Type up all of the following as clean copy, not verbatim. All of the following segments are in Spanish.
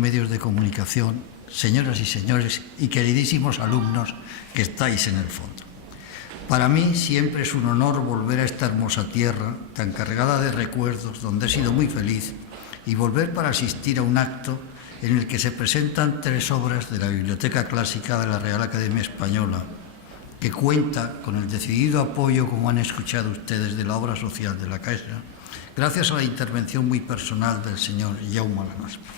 medios de comunicación, señoras y señores y queridísimos alumnos que estáis en el fondo. Para mí siempre es un honor volver a esta hermosa tierra, tan cargada de recuerdos, donde he sido muy feliz, y volver para asistir a un acto en el que se presentan 3 obras de la Biblioteca Clásica de la Real Academia Española, que cuenta con el decidido apoyo, como han escuchado ustedes, de la obra social de la Caixa, gracias a la intervención muy personal del señor Jaume Lanaspa.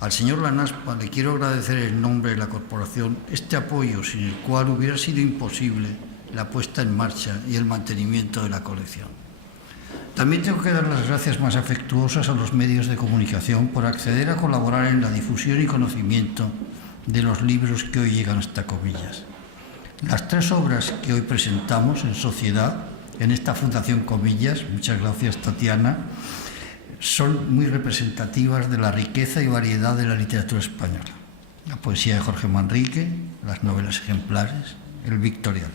Al señor Lanaspa le quiero agradecer en nombre de la corporación este apoyo, sin el cual hubiera sido imposible la puesta en marcha y el mantenimiento de la colección. También tengo que dar las gracias más afectuosas a los medios de comunicación por acceder a colaborar en la difusión y conocimiento de los libros que hoy llegan hasta Comillas. Las 3 obras que hoy presentamos en sociedad, en esta Fundación Comillas, muchas gracias Tatiana, son muy representativas de la riqueza y variedad de la literatura española. La poesía de Jorge Manrique, las novelas ejemplares, el Victorial.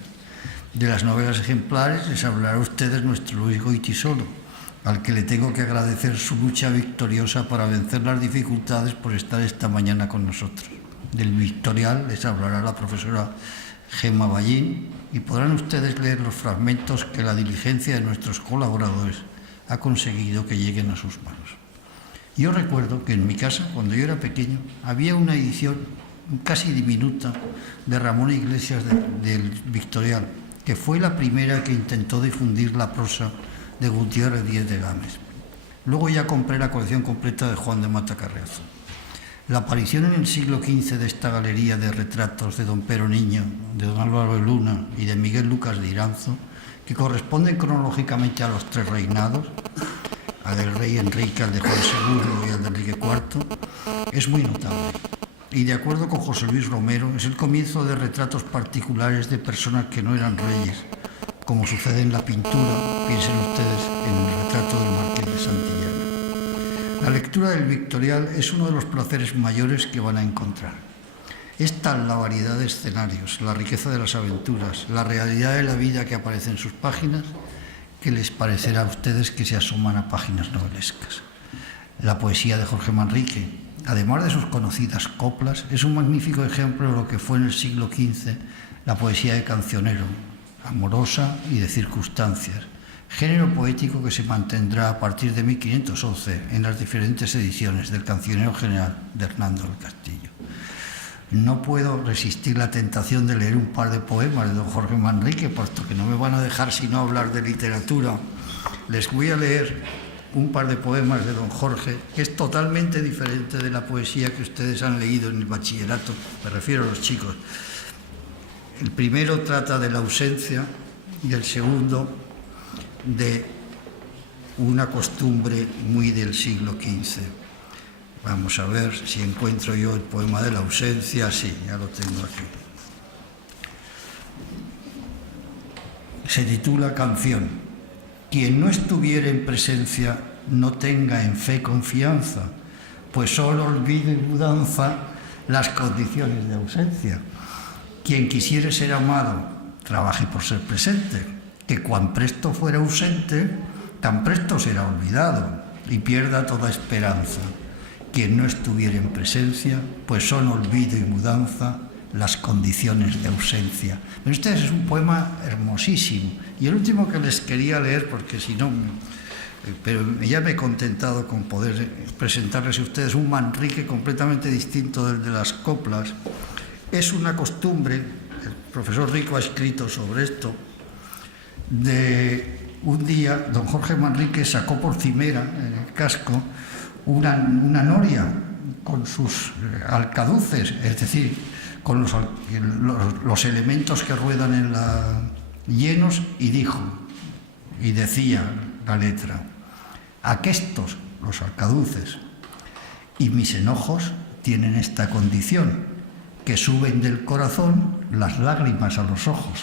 De las novelas ejemplares les hablará a ustedes nuestro Luis Goytisolo, al que le tengo que agradecer su lucha victoriosa para vencer las dificultades por estar esta mañana con nosotros. Del Victorial les hablará la profesora Gemma Ballín y podrán ustedes leer los fragmentos que la diligencia de nuestros colaboradores ha conseguido que lleguen a sus manos. Yo recuerdo que en mi casa, cuando yo era pequeño, había una edición casi diminuta de Ramón Iglesias del Victorial, que fue la primera que intentó difundir la prosa de Gutiérrez Díez de Gámez. Luego ya compré la colección completa de Juan de Mata Carriazo. La aparición en el siglo XV de esta galería de retratos de don Pero Niño, de don Álvaro de Luna y de Miguel Lucas de Iranzo, que corresponden cronológicamente a los 3 reinados, al del rey Enrique, al de Juan II y al de Enrique IV, es muy notable. Y de acuerdo con José Luis Romero, es el comienzo de retratos particulares de personas que no eran reyes, como sucede en la pintura, piensen ustedes en el retrato del Marqués de Santillana. La lectura del Victorial es uno de los placeres mayores que van a encontrar. Es tal la variedad de escenarios, la riqueza de las aventuras, la realidad de la vida que aparece en sus páginas, que les parecerá a ustedes que se asoman a páginas novelescas. La poesía de Jorge Manrique, además de sus conocidas coplas, es un magnífico ejemplo de lo que fue en el siglo XV la poesía de cancionero, amorosa y de circunstancias, género poético que se mantendrá a partir de 1511 en las diferentes ediciones del Cancionero General de Hernando del Castillo. No puedo resistir la tentación de leer un par de poemas de don Jorge Manrique, puesto que no me van a dejar sino hablar de literatura. Les voy a leer un par de poemas de don Jorge, que es totalmente diferente de la poesía que ustedes han leído en el bachillerato, me refiero a los chicos. El primero trata de la ausencia y el segundo de una costumbre muy del siglo XV. Vamos a ver si encuentro yo el poema de la ausencia. Sí, ya lo tengo aquí. Se titula Canción. Quien no estuviera en presencia no tenga en fe confianza, pues solo olvido y mudanza las condiciones de ausencia. Quien quisiere ser amado, trabaje por ser presente, que cuan presto fuera ausente, tan presto será olvidado y pierda toda esperanza. Quien no estuviera en presencia, pues son olvido y mudanza las condiciones de ausencia. Pero este es un poema hermosísimo. Y el último que les quería leer, porque si no, pero ya me he contentado con poder presentarles a ustedes un Manrique completamente distinto del de las coplas. Es una costumbre, el profesor Rico ha escrito sobre esto, de un día don Jorge Manrique sacó por cimera en el casco una noria con sus alcaduces, es decir, con los elementos que ruedan en la llenos, y dijo, y decía la letra: aquestos, los alcaduces, y mis enojos tienen esta condición, que suben del corazón las lágrimas a los ojos.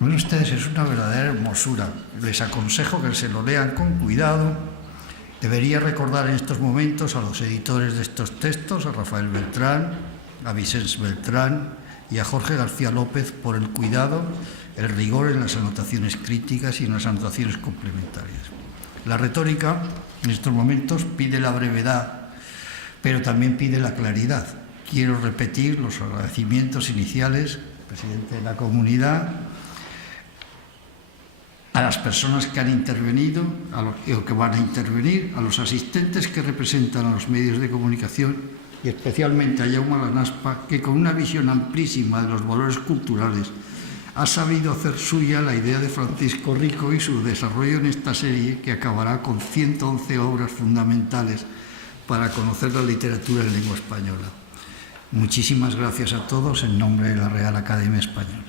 Miren ustedes, es una verdadera hermosura. Les aconsejo que se lo lean con cuidado. Debería recordar en estos momentos a los editores de estos textos, a Rafael Beltrán, a Vicens Beltrán y a Jorge García López por el cuidado, el rigor en las anotaciones críticas y en las anotaciones complementarias. La retórica, en estos momentos, pide la brevedad pero también pide la claridad. Quiero repetir los agradecimientos iniciales al presidente de la comunidad, a las personas que han intervenido o que van a intervenir, a los asistentes que representan a los medios de comunicación y especialmente a Jaume Lanaspa, que con una visión amplísima de los valores culturales ha sabido hacer suya la idea de Francisco Rico y su desarrollo en esta serie, que acabará con 111 obras fundamentales para conocer la literatura en lengua española. Muchísimas gracias a todos en nombre de la Real Academia Española.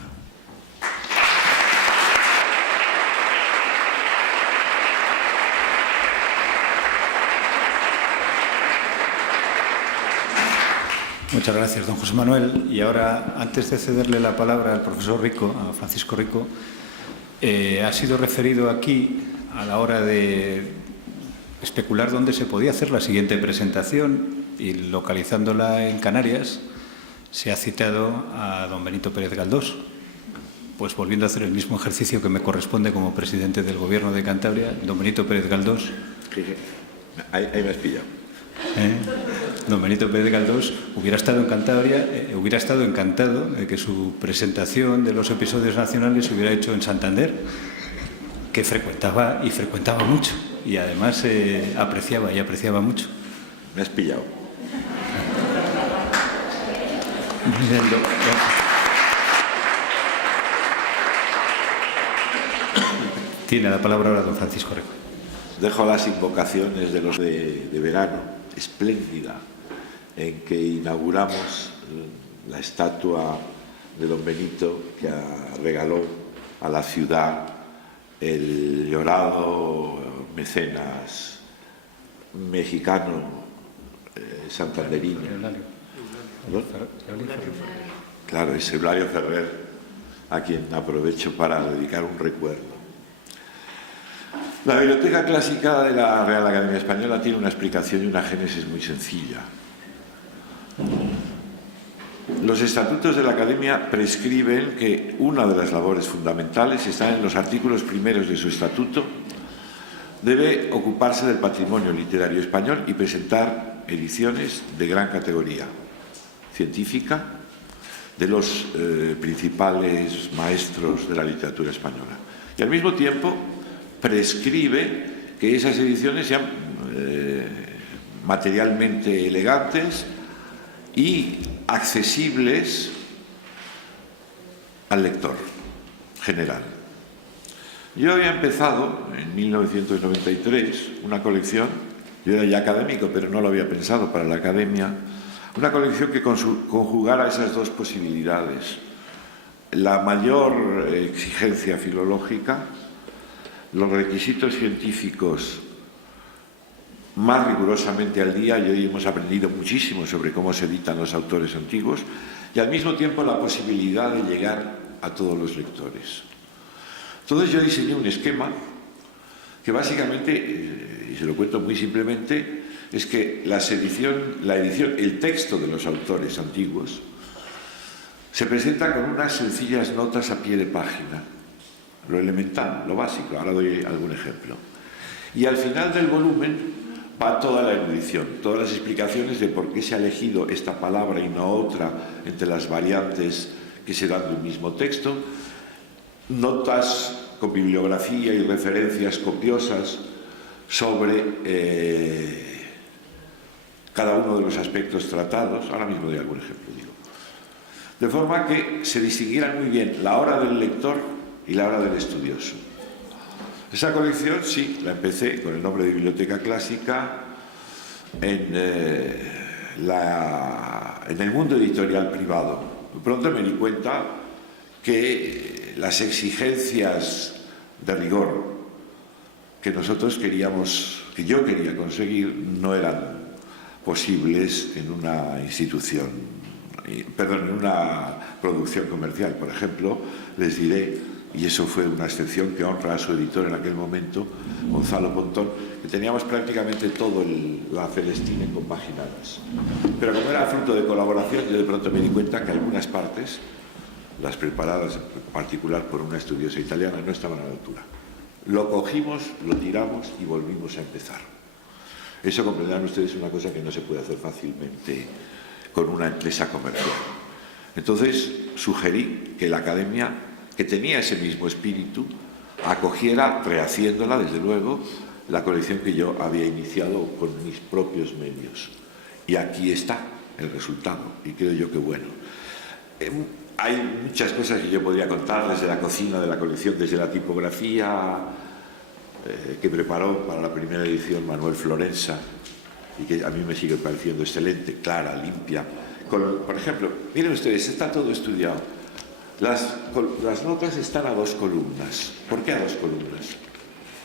Muchas gracias, don José Manuel. Y ahora, antes de cederle la palabra al profesor Rico, a Francisco Rico, ha sido referido aquí a la hora de especular dónde se podía hacer la siguiente presentación, y localizándola en Canarias, se ha citado a don Benito Pérez Galdós. Pues volviendo a hacer el mismo ejercicio que me corresponde como presidente del Gobierno de Cantabria, don Benito Pérez Galdós. Ahí me has pillado. Don Benito Pérez Galdós hubiera estado en Cantabria, hubiera estado encantado de que su presentación de los episodios nacionales se hubiera hecho en Santander, que frecuentaba mucho, y además apreciaba mucho. Me has pillado. Tiene la palabra ahora don Francisco Rico. Dejo las invocaciones de los de verano, espléndida, en que inauguramos la estatua de don Benito que regaló a la ciudad el llorado mecenas mexicano santanderino. Claro, es Eulalio Ferrer, a quien aprovecho para dedicar un recuerdo. La Biblioteca Clásica de la Real Academia Española tiene una explicación y una génesis muy sencilla. Los estatutos de la Academia prescriben que una de las labores fundamentales está en los artículos primeros de su estatuto. Debe ocuparse del patrimonio literario español y presentar ediciones de gran categoría científica de los principales maestros de la literatura española. Y al mismo tiempo prescribe que esas ediciones sean materialmente elegantes y accesibles al lector general. Yo había empezado en 1993 una colección, yo era ya académico, pero no lo había pensado para la academia, una colección que conjugara esas dos posibilidades: la mayor exigencia filológica, los requisitos científicos más rigurosamente al día, y hoy hemos aprendido muchísimo sobre cómo se editan los autores antiguos, y al mismo tiempo la posibilidad de llegar a todos los lectores. Entonces yo diseñé un esquema que básicamente, y se lo cuento muy simplemente, es que el texto de los autores antiguos se presenta con unas sencillas notas a pie de página, lo elemental, lo básico. Ahora doy algún ejemplo. Y al final del volumen va toda la erudición, todas las explicaciones de por qué se ha elegido esta palabra y no otra entre las variantes que se dan de un mismo texto, notas con bibliografía y referencias copiosas sobre cada uno de los aspectos tratados. Ahora mismo doy algún ejemplo, digo. De forma que se distinguieran muy bien la hora del lector y la hora del estudioso. Esa colección, sí, la empecé con el nombre de Biblioteca Clásica en el mundo editorial privado. Pronto me di cuenta que las exigencias de rigor que yo quería conseguir, no eran posibles en una en una producción comercial. Por ejemplo, les diré, y eso fue una excepción que honra a su editor en aquel momento, Gonzalo Pontón, que teníamos prácticamente todo la Celestina compaginadas. Pero como era fruto de colaboración, yo de pronto me di cuenta que algunas partes, las preparadas en particular por una estudiosa italiana, no estaban a la altura. Lo cogimos, lo tiramos y volvimos a empezar. Eso, comprenderán ustedes, es una cosa que no se puede hacer fácilmente con una empresa comercial. Entonces, sugerí que la Academia, que tenía ese mismo espíritu, acogiera, rehaciéndola, desde luego, la colección que yo había iniciado con mis propios medios. Y aquí está el resultado, y creo yo que bueno. Hay muchas cosas que yo podría contar, desde la cocina de la colección, desde la tipografía que preparó para la primera edición Manuel Florensa, y que a mí me sigue pareciendo excelente, clara, limpia. Por ejemplo, miren ustedes, está todo estudiado. Las notas están a 2 columnas. ¿Por qué a 2 columnas?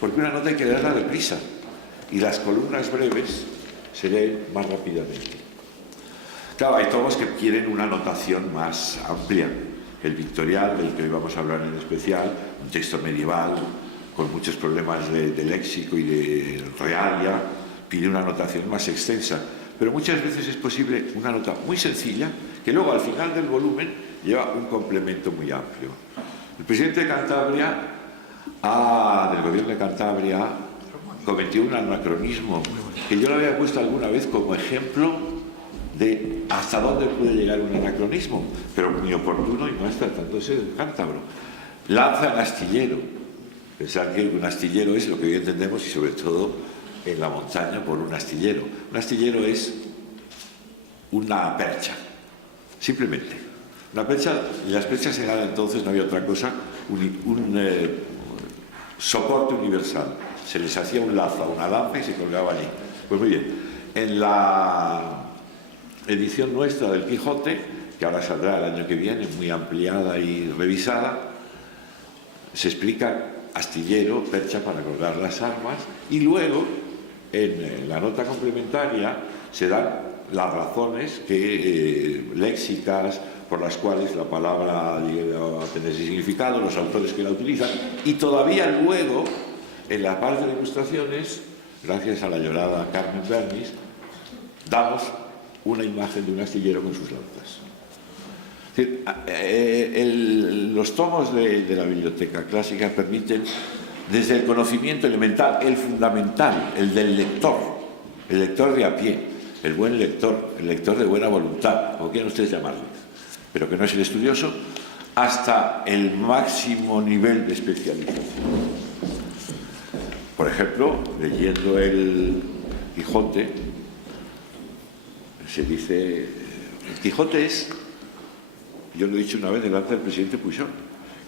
Porque una nota hay que leerla deprisa y las columnas breves se leen más rápidamente. Claro, hay tomos que quieren una notación más amplia. El Victorial, del que hoy vamos a hablar en especial, un texto medieval con muchos problemas de léxico y de realia, pide una notación más extensa. Pero muchas veces es posible una nota muy sencilla que luego al final del volumen lleva un complemento muy amplio. El presidente de Cantabria, del gobierno de Cantabria, cometió un anacronismo que yo lo había puesto alguna vez como ejemplo de hasta dónde puede llegar un anacronismo, pero muy oportuno y no es tratándose de cántabro. Lanza el astillero. Pensar que un astillero es lo que hoy entendemos, y sobre todo en la montaña, por un astillero. Un astillero es una percha, simplemente. Una percha, y las perchas eran entonces, no había otra cosa, un soporte universal. Se les hacía un lazo, una lanza y se colgaba allí. Pues muy bien, en la edición nuestra del Quijote, que ahora saldrá el año que viene, muy ampliada y revisada, se explica astillero, percha para colgar las armas, y luego en la nota complementaria se dan las razones léxicas por las cuales la palabra llega a tener ese significado, los autores que la utilizan, y todavía luego en la parte de ilustraciones, gracias a la llorada Carmen Bernis, damos una imagen de un astillero con sus lanzas. Es decir, los tomos de la biblioteca clásica permiten, desde el conocimiento elemental, el fundamental, el del lector, el lector de a pie, el buen lector, el lector de buena voluntad, como quieran ustedes llamarle, pero que no es el estudioso, hasta el máximo nivel de especialización. Por ejemplo, leyendo el Quijote, se dice, el Quijote es, yo lo he dicho una vez delante del presidente Pujol,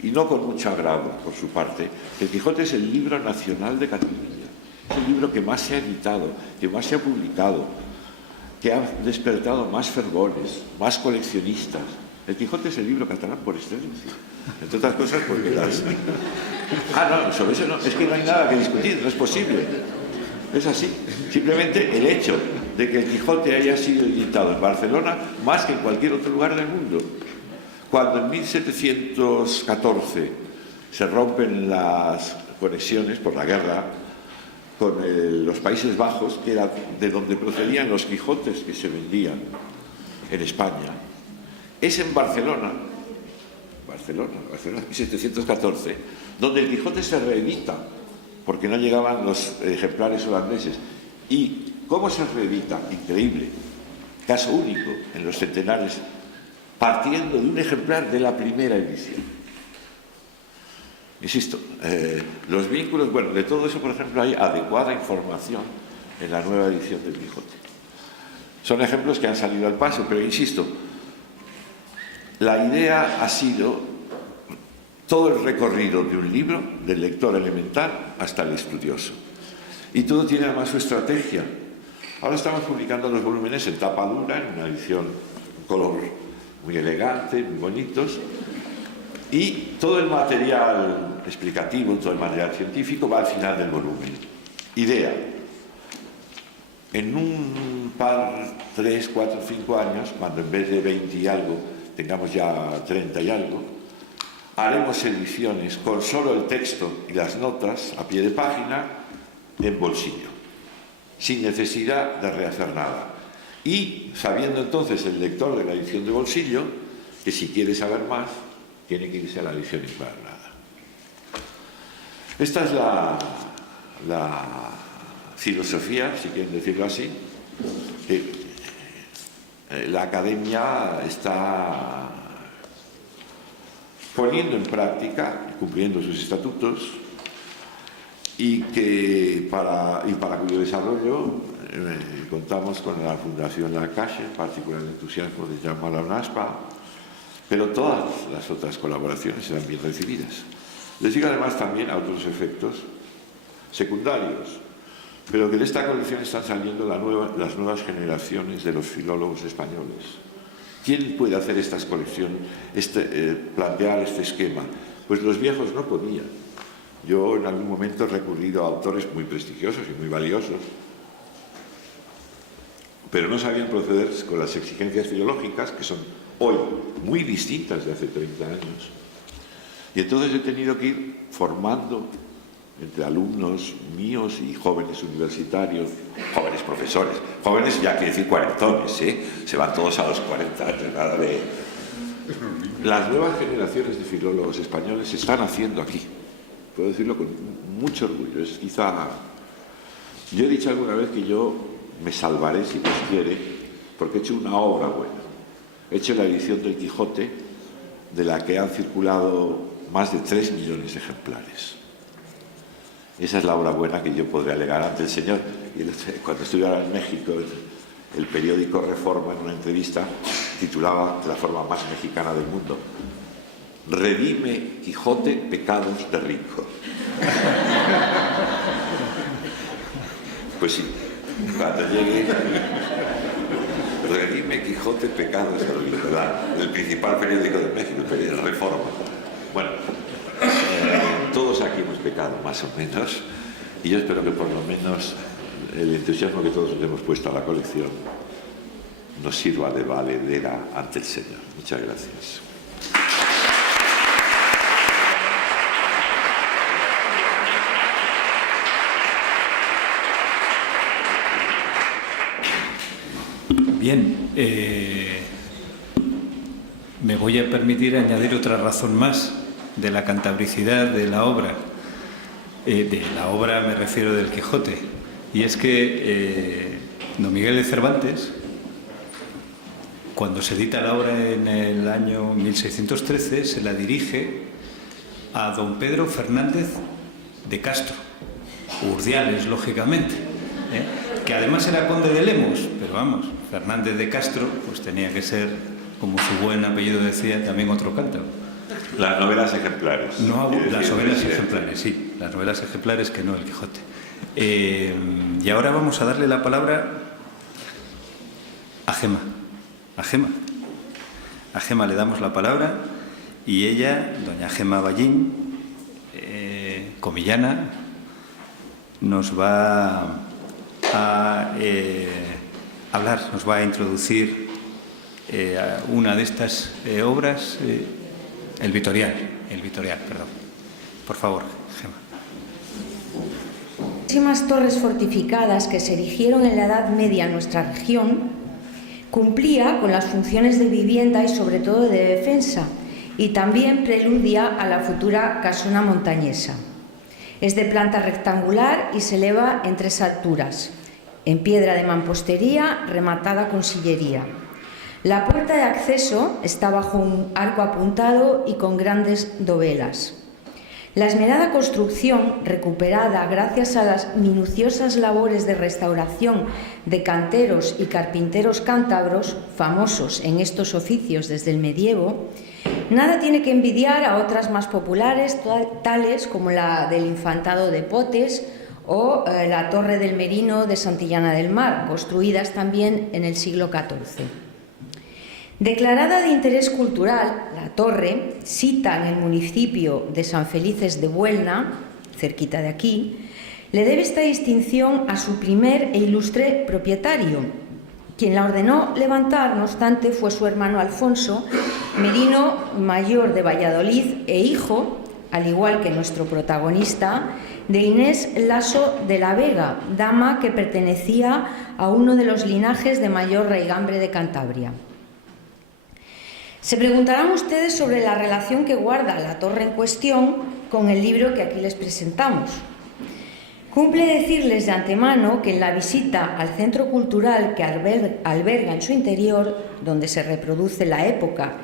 y no con mucho agrado por su parte, el Quijote es el libro nacional de Cataluña, es el libro que más se ha editado, que más se ha publicado, que ha despertado más fervores, más coleccionistas. El Quijote es el libro catalán por excelencia, entre otras cosas porque las... no, sobre eso no, es que no hay nada que discutir, no es posible. Es así. Simplemente el hecho de que el Quijote haya sido editado en Barcelona más que en cualquier otro lugar del mundo. Cuando en 1714 se rompen las conexiones por la guerra con los Países Bajos, que era de donde procedían los Quijotes que se vendían en España, es en Barcelona, 1714, donde el Quijote se reedita, porque no llegaban los ejemplares holandeses. ¿Y cómo se reedita? Increíble, caso único en los centenares, partiendo de un ejemplar de la primera edición. Insisto, los vínculos, bueno, de todo eso, por ejemplo, hay adecuada información en la nueva edición del Quijote. Son ejemplos que han salido al paso, pero insisto, la idea ha sido todo el recorrido de un libro, del lector elemental hasta el estudioso. Y todo tiene además su estrategia. Ahora estamos publicando los volúmenes en tapa dura, en una edición color muy elegante, muy bonitos, y todo el material explicativo, todo el material científico va al final del volumen. Idea: en un par, 3, 4, 5 años, cuando en vez de 20 y algo tengamos ya 30 y algo, haremos ediciones con solo el texto y las notas a pie de página en bolsillo, sin necesidad de rehacer nada. Y sabiendo entonces el lector de la edición de bolsillo que si quiere saber más, tiene que irse a la edición encuadernada. Esta es la filosofía, si quieren decirlo así, que la academia está poniendo en práctica, cumpliendo sus estatutos, y para cuyo desarrollo contamos con la Fundación La Caixa, particular entusiasmo de Jaume Launaspa, pero todas las otras colaboraciones serán bien recibidas. Les digo además también a otros efectos secundarios, pero que de esta colección están saliendo las nuevas generaciones de los filólogos españoles. ¿Quién puede hacer estas colecciones, plantear este esquema? Pues los viejos no podían. Yo en algún momento he recurrido a autores muy prestigiosos y muy valiosos, pero no sabían proceder con las exigencias filológicas, que son hoy muy distintas de hace 30 años. Y entonces he tenido que ir formando entre alumnos míos y jóvenes universitarios, jóvenes profesores, jóvenes ya quiere decir cuarentones, se van todos a los 40 años, nada de... Las nuevas generaciones de filólogos españoles se están haciendo aquí, puedo decirlo con mucho orgullo. Es quizá... Yo he dicho alguna vez que yo me salvaré, si Dios quiere, porque he hecho una obra buena. He hecho la edición del Quijote, de la que han circulado más de 3 millones de ejemplares. Esa es la obra buena que yo podré alegar ante el Señor. Y cuando estuve ahora en México, el periódico Reforma, en una entrevista, titulaba de la forma más mexicana del mundo: Redime, Quijote, pecados de rico. Pues sí, cuando llegue, Redime, Quijote, pecados de rico, el principal periódico de México, el Reforma. Bueno, todos aquí hemos pecado, más o menos, y yo espero que por lo menos el entusiasmo que todos le hemos puesto a la colección nos sirva de valedera ante el Señor. Muchas gracias. Bien, me voy a permitir añadir otra razón más de la cantabricidad de la obra. De la obra me refiero del Quijote, y es que don Miguel de Cervantes, cuando se edita la obra en el año 1613, se la dirige a don Pedro Fernández de Castro, Urdiales, lógicamente, que además era conde de Lemos, pero vamos, Fernández de Castro pues tenía que ser, como su buen apellido decía, también otro cántaro. Las novelas ejemplares. No, las novelas ejemplares, sí, las novelas ejemplares, que no el Quijote. Y ahora vamos a darle la palabra a Gema. A Gema le damos la palabra, y ella, doña Gema Ballín, comillana, nos va a hablar, nos va a introducir una de estas obras, el Vitorial, perdón. Por favor, Gema. Muchísimas torres fortificadas que se erigieron en la Edad Media en nuestra región cumplía con las funciones de vivienda y sobre todo de defensa, y también preludia a la futura casona montañesa. Es de planta rectangular y se eleva en 3 alturas, en piedra de mampostería rematada con sillería. La puerta de acceso está bajo un arco apuntado y con grandes dovelas. La esmerada construcción, recuperada gracias a las minuciosas labores de restauración de canteros y carpinteros cántabros, famosos en estos oficios desde el medievo, nada tiene que envidiar a otras más populares, tales como la del Infantado de Potes o la Torre del Merino de Santillana del Mar, construidas también en el siglo XIV. Declarada de interés cultural, la torre, sita en el municipio de San Felices de Buelna, cerquita de aquí, le debe esta distinción a su primer e ilustre propietario. Quien la ordenó levantar, no obstante, fue su hermano Alfonso, merino mayor de Valladolid e hijo, al igual que nuestro protagonista, de Inés Laso de la Vega, dama que pertenecía a uno de los linajes de mayor raigambre de Cantabria. Se preguntarán ustedes sobre la relación que guarda la torre en cuestión con el libro que aquí les presentamos. Cumple decirles de antemano que en la visita al centro cultural que alberga en su interior, donde se reproduce la época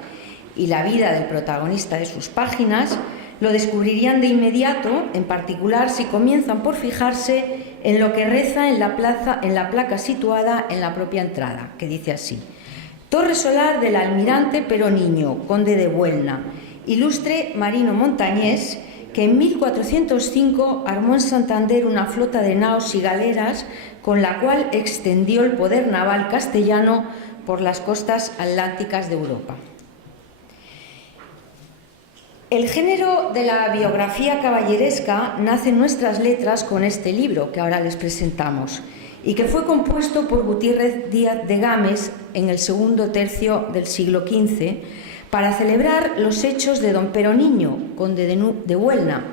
y la vida del protagonista de sus páginas, lo descubrirían de inmediato, en particular si comienzan por fijarse en lo que reza en la placa situada en la propia entrada, que dice así: Torre solar del almirante Pero Niño, conde de Buelna, ilustre marino montañés, que en 1405 armó en Santander una flota de naos y galeras con la cual extendió el poder naval castellano por las costas atlánticas de Europa. El género de la biografía caballeresca nace en nuestras letras con este libro que ahora les presentamos y que fue compuesto por Gutiérrez Díaz de Gámez en el segundo tercio del siglo XV para celebrar los hechos de don Pero Niño, conde de Buelna,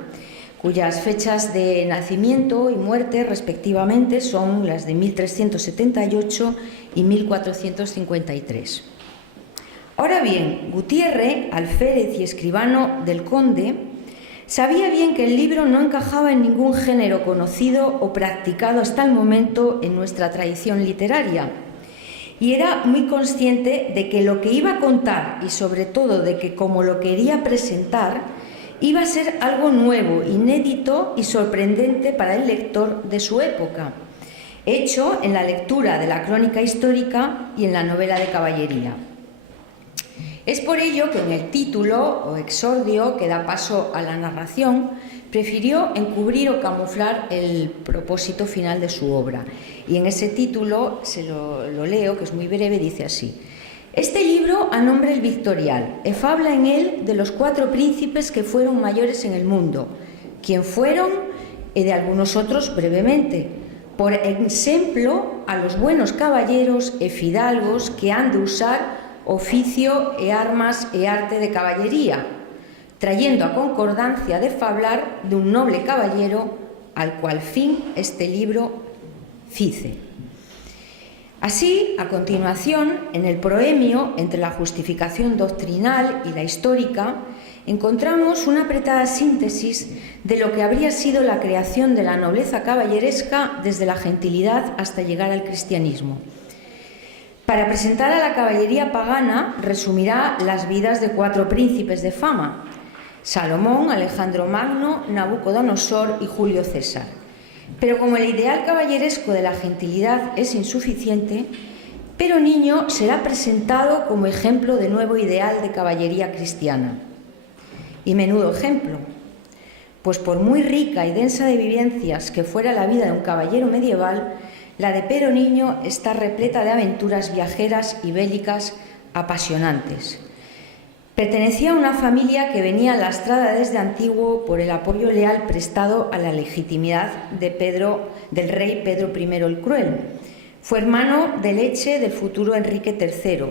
cuyas fechas de nacimiento y muerte respectivamente son las de 1378 y 1453. Ahora bien, Gutiérrez, alférez y escribano del conde, sabía bien que el libro no encajaba en ningún género conocido o practicado hasta el momento en nuestra tradición literaria, y era muy consciente de que lo que iba a contar y sobre todo de que como lo quería presentar iba a ser algo nuevo, inédito y sorprendente para el lector de su época, hecho en la lectura de la crónica histórica y en la novela de caballería. Es por ello que en el título o exordio que da paso a la narración prefirió encubrir o camuflar el propósito final de su obra. Y en ese título, se lo leo, que es muy breve, dice así: Este libro a nombre el Victorial, e fabla en él de los 4 príncipes que fueron mayores en el mundo, quien fueron e de algunos otros brevemente, por exemplo a los buenos caballeros e fidalgos que han de usar oficio e armas e arte de caballería, trayendo a concordancia de fablar de un noble caballero al cual fin este libro fice. Así, a continuación, en el proemio, entre la justificación doctrinal y la histórica, encontramos una apretada síntesis de lo que habría sido la creación de la nobleza caballeresca desde la gentilidad hasta llegar al cristianismo. Para presentar a la caballería pagana, resumirá las vidas de 4 príncipes de fama: Salomón, Alejandro Magno, Nabucodonosor y Julio César. Pero como el ideal caballeresco de la gentilidad es insuficiente, Pero Niño será presentado como ejemplo de nuevo ideal de caballería cristiana. Y menudo ejemplo, pues por muy rica y densa de vivencias que fuera la vida de un caballero medieval, la de Pero Niño está repleta de aventuras viajeras y bélicas apasionantes. Pertenecía a una familia que venía lastrada desde antiguo por el apoyo leal prestado a la legitimidad del rey Pedro I el Cruel. Fue hermano de leche del futuro Enrique III.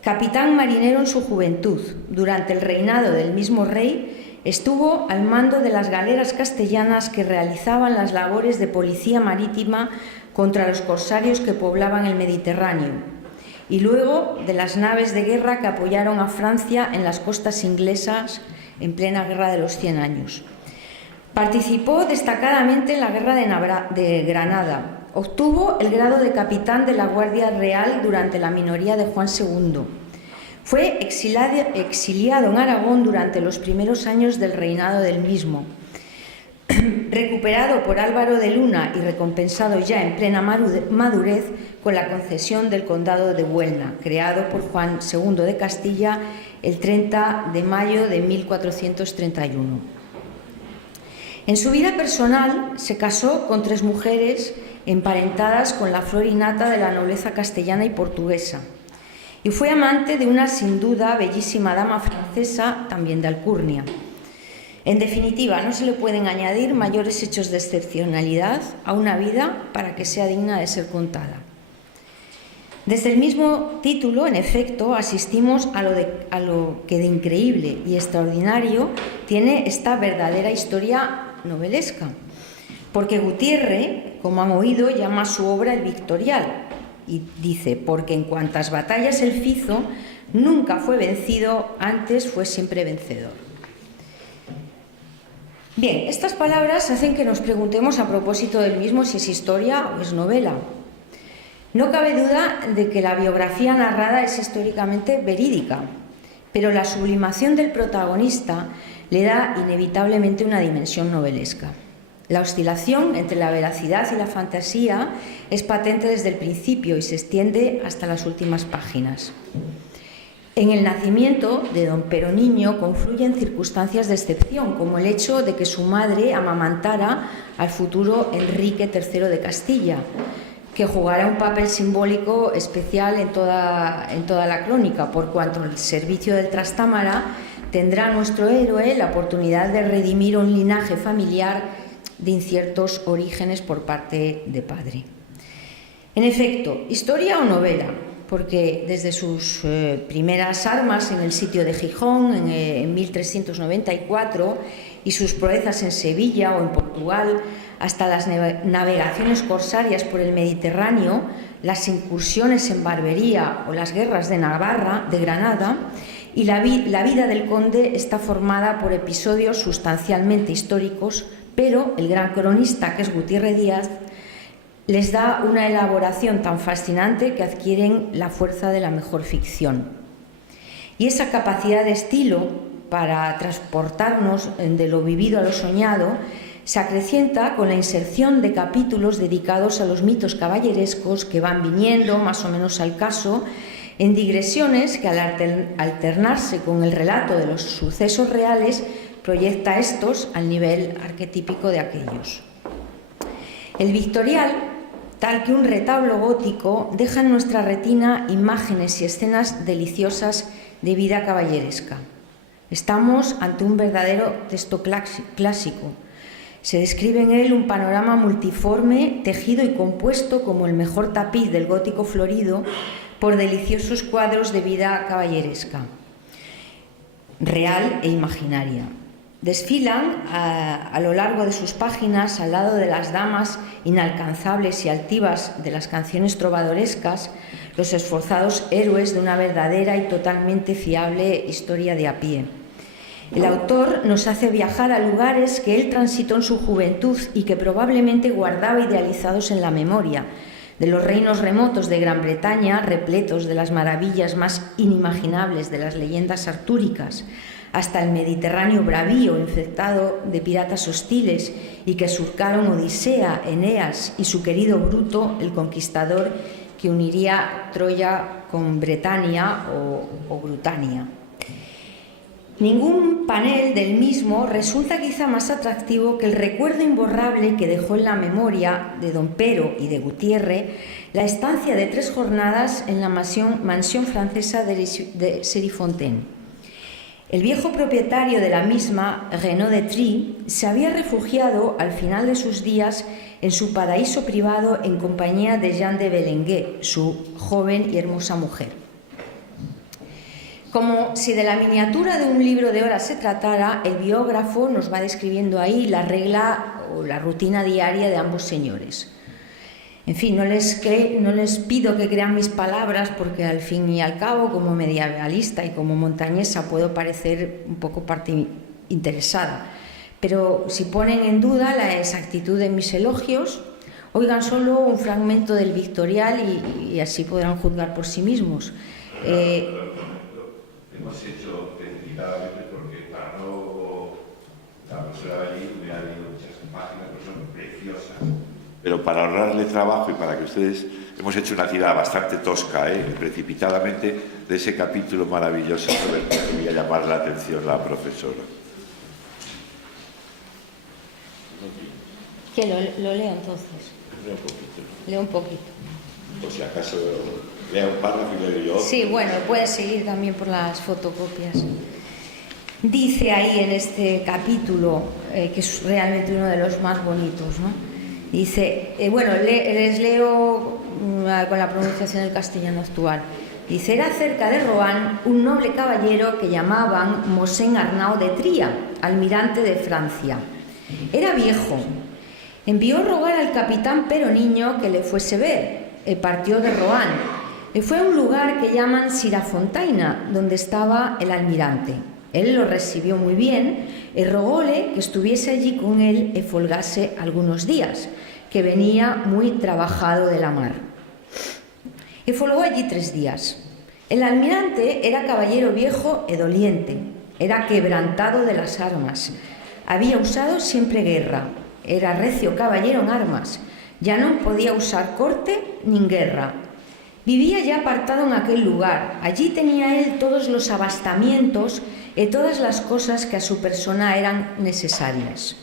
Capitán marinero en su juventud, durante el reinado del mismo rey, estuvo al mando de las galeras castellanas que realizaban las labores de policía marítima contra los corsarios que poblaban el Mediterráneo, y luego de las naves de guerra que apoyaron a Francia en las costas inglesas en plena Guerra de los 100 Años. Participó destacadamente en la Guerra de Granada. Obtuvo el grado de capitán de la Guardia Real durante la minoría de Juan II. Fue exiliado en Aragón durante los primeros años del reinado del mismo. Recuperado por Álvaro de Luna y recompensado ya en plena madurez con la concesión del condado de Buelna, creado por Juan II de Castilla el 30 de mayo de 1431. En su vida personal se casó con 3 mujeres emparentadas con la flor innata de la nobleza castellana y portuguesa, y fue amante de una sin duda bellísima dama francesa, también de alcurnia. En definitiva, no se le pueden añadir mayores hechos de excepcionalidad a una vida para que sea digna de ser contada. Desde el mismo título, en efecto, asistimos a lo que de increíble y extraordinario tiene esta verdadera historia novelesca, porque Gutiérrez, como han oído, llama a su obra el Victorial, y dice: porque en cuantas batallas él fizo, nunca fue vencido, antes fue siempre vencedor. Bien, estas palabras hacen que nos preguntemos a propósito del mismo si es historia o es novela. No cabe duda de que la biografía narrada es históricamente verídica, pero la sublimación del protagonista le da inevitablemente una dimensión novelesca. La oscilación entre la veracidad y la fantasía es patente desde el principio y se extiende hasta las últimas páginas. En el nacimiento de don Pero Niño confluyen circunstancias de excepción, como el hecho de que su madre amamantara al futuro Enrique III de Castilla, que jugará un papel simbólico especial en toda la crónica, por cuanto el servicio del Trastámara tendrá nuestro héroe la oportunidad de redimir un linaje familiar de inciertos orígenes por parte de padre. En efecto, ¿historia o novela? Porque desde sus primeras armas en el sitio de Gijón en 1394 y sus proezas en Sevilla o en Portugal, hasta las navegaciones corsarias por el Mediterráneo, las incursiones en Barbería o las guerras de Navarra, de Granada, y la vida del conde está formada por episodios sustancialmente históricos, pero el gran cronista, que es Gutiérrez Díaz, les da una elaboración tan fascinante que adquieren la fuerza de la mejor ficción. Y esa capacidad de estilo para transportarnos de lo vivido a lo soñado se acrecienta con la inserción de capítulos dedicados a los mitos caballerescos que van viniendo más o menos al caso, en digresiones que al alternarse con el relato de los sucesos reales proyecta estos al nivel arquetípico de aquellos. El Victorial, tal que un retablo gótico, deja en nuestra retina imágenes y escenas deliciosas de vida caballeresca. Estamos ante un verdadero texto clásico. Se describe en él un panorama multiforme, tejido y compuesto como el mejor tapiz del gótico florido por deliciosos cuadros de vida caballeresca, real e imaginaria. Desfilan a lo largo de sus páginas, al lado de las damas inalcanzables y altivas de las canciones trovadorescas, los esforzados héroes de una verdadera y totalmente fiable historia de a pie. El autor nos hace viajar a lugares que él transitó en su juventud y que probablemente guardaba idealizados en la memoria, de los reinos remotos de Gran Bretaña, repletos de las maravillas más inimaginables de las leyendas artúricas, hasta el Mediterráneo bravío, infectado de piratas hostiles y que surcaron Odisea, Eneas y su querido Bruto, el conquistador que uniría Troya con Bretania o Brutania. Ningún panel del mismo resulta quizá más atractivo que el recuerdo imborrable que dejó en la memoria de don Pero y de Gutiérrez la estancia de 3 jornadas en la mansión francesa de Sérifontaine. El viejo propietario de la misma, Renaud de Trie, se había refugiado al final de sus días en su paraíso privado en compañía de Jeanne de Belenguer, su joven y hermosa mujer. Como si de la miniatura de un libro de horas se tratara, el biógrafo nos va describiendo ahí la regla o la rutina diaria de ambos señores. En fin, no les pido que crean mis palabras porque al fin y al cabo, como medievalista y como montañesa, puedo parecer un poco parte interesada. Pero si ponen en duda la exactitud de mis elogios, oigan solo un fragmento del Victorial y así podrán juzgar por sí mismos. Hemos hecho decididamente porque para no la profesora allí hubiera leído muchas páginas, pero son preciosas. Pero para ahorrarle trabajo y para que ustedes... Hemos hecho una tirada bastante tosca, precipitadamente, de ese capítulo maravilloso sobre el que quería llamar la atención la profesora. ¿Qué lo leo entonces? Leo un poquito. Leo un poquito. Por si acaso lea un párrafo y leo yo otro. Sí, bueno, puedes seguir también por las fotocopias. Dice ahí en este capítulo, que es realmente uno de los más bonitos, ¿no? Dice, les leo con la pronunciación del castellano actual. Dice, era cerca de Rohan un noble caballero que llamaban Mosén Arnaud de Tria, almirante de Francia. Era viejo. Envió rogar al capitán Pero Niño que le fuese ver. Partió de Rohan. Fue a un lugar que llaman Sirafontaina, donde estaba el almirante. Él lo recibió muy bien e rogóle que estuviese allí con él e folgase algunos días, que venía muy trabajado de la mar. E folgó allí 3 días. El almirante era caballero viejo e doliente, era quebrantado de las armas, había usado siempre guerra, era recio caballero en armas, ya non podía usar corte nin guerra. Vivía ya apartado en aquel lugar. Allí tenía él todos los abastamientos y todas las cosas que a su persona eran necesarias.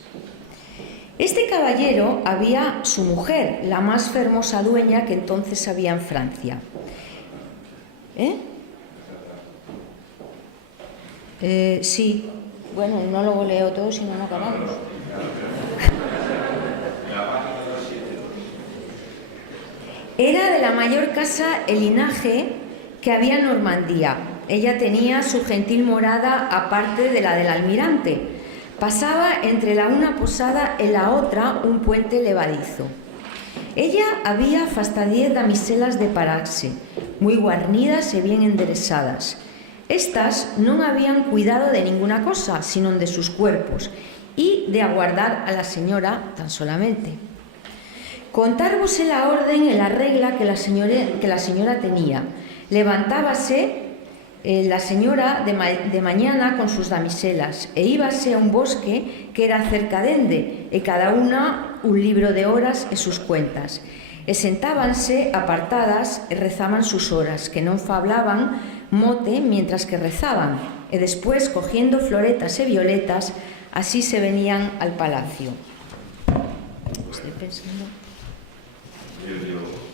Este caballero había su mujer, la más hermosa dueña que entonces había en Francia. Sí, bueno, no lo leo todo, si no, no acabamos. Era de la mayor casa el linaje que había en Normandía. Ella tenía su gentil morada aparte de la del almirante. Pasaba entre la una posada y la otra un puente levadizo. Ella había fasta 10 damiselas de pararse, muy guarnidas y bien enderezadas. Estas non habían cuidado de ninguna cosa, sino de sus cuerpos, y de aguardar a la señora tan solamente. Contárvose la orden e la regla que la señora tenía. Levantábase la señora de mañana con sus damiselas e íbase a un bosque que era cerca dende, e cada una un libro de horas e sus cuentas. E sentábanse apartadas e rezaban sus horas, que non fablaban mote mientras que rezaban, e después, cogiendo floretas e violetas, así se venían al palacio. Estoy pensando... Yo